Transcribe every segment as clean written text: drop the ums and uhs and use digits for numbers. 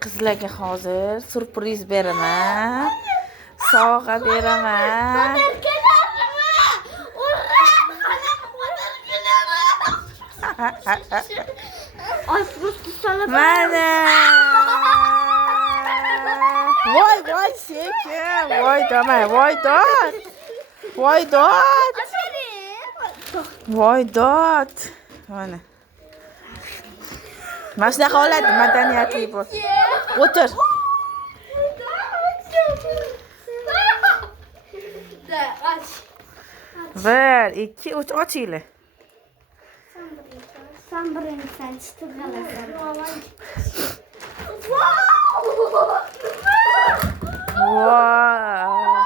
Qizlarga hozir surpriz beraman. Sovg'a beraman. Mana. Voy sekin. Voy demay, voy dod. Voy dod. Voy dod. Mana. Mana shunaqa holat madaniyatli bo'l. O'tir. 1, 2, 3 ochinglar. Sen birinchisan chiqib qolasan. Wow.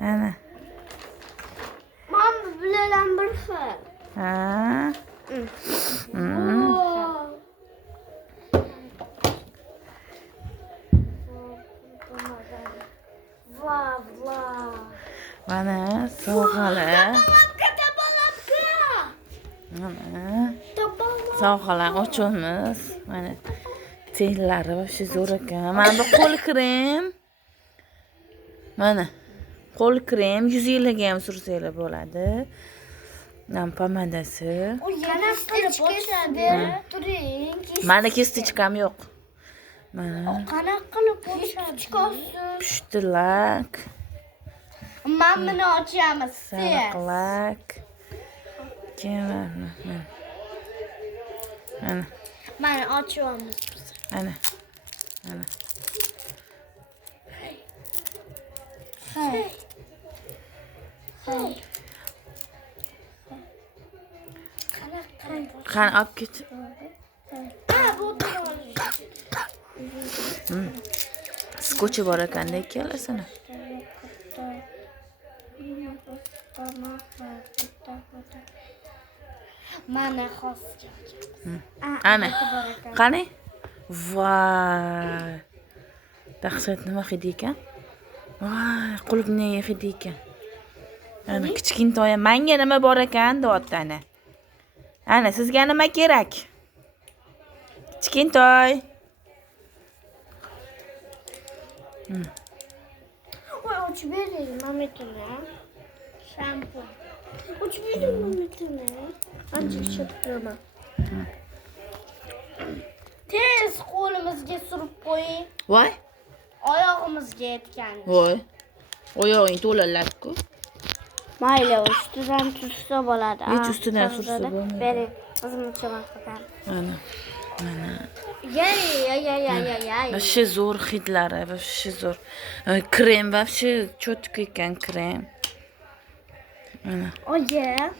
Ana. Mam bilan bir xil. Ha. Mana sovg'alar. Mana sovg'alar ochamiz. Mana tellari вообще zo'r ekan. Mana bu qo'l krem. Mana qo'l krem 100 yillarga ham sursanglar bo'ladi. Nam pomadasi. U yana qilib ochadi. Turing. Mana kistichkam yo'q. Mana Qanaqa qilib ochadi? pushtilak, Men buni ochamiz. sariqlak. Mana. Mana ochamiz. Mana. Mana. Qani olib ket. Skochi bor ekanda ikkalasini. Mana xosga. Ana. Qani? Voy. Dahshat nima hidi ekan? Voy, qulupni hidi ekan. Ana kichkintoy, menga nima bor ekan deyapti ana. Ana sizga nima kerak? Kichkintoy. Voy, ochib bering mametini. Shampun. Ochib bering mametini. Ancha chaqiraman. Tez qo'limizga surib qo'ying. Voy. Oyog'imizga yetgan. Voy. Oyog'ing to'lalab-ku. Mayli, ustidan tursa bo'ladi. Hech ustidan sursa bo'lmaydi. Bering, o'zim uchaman qilgan. Mana. Mana. Ya. Вообще zo'r hidlari, вообще zo'r. Krem вообще cho'tki ekan krem. Mana. Oye.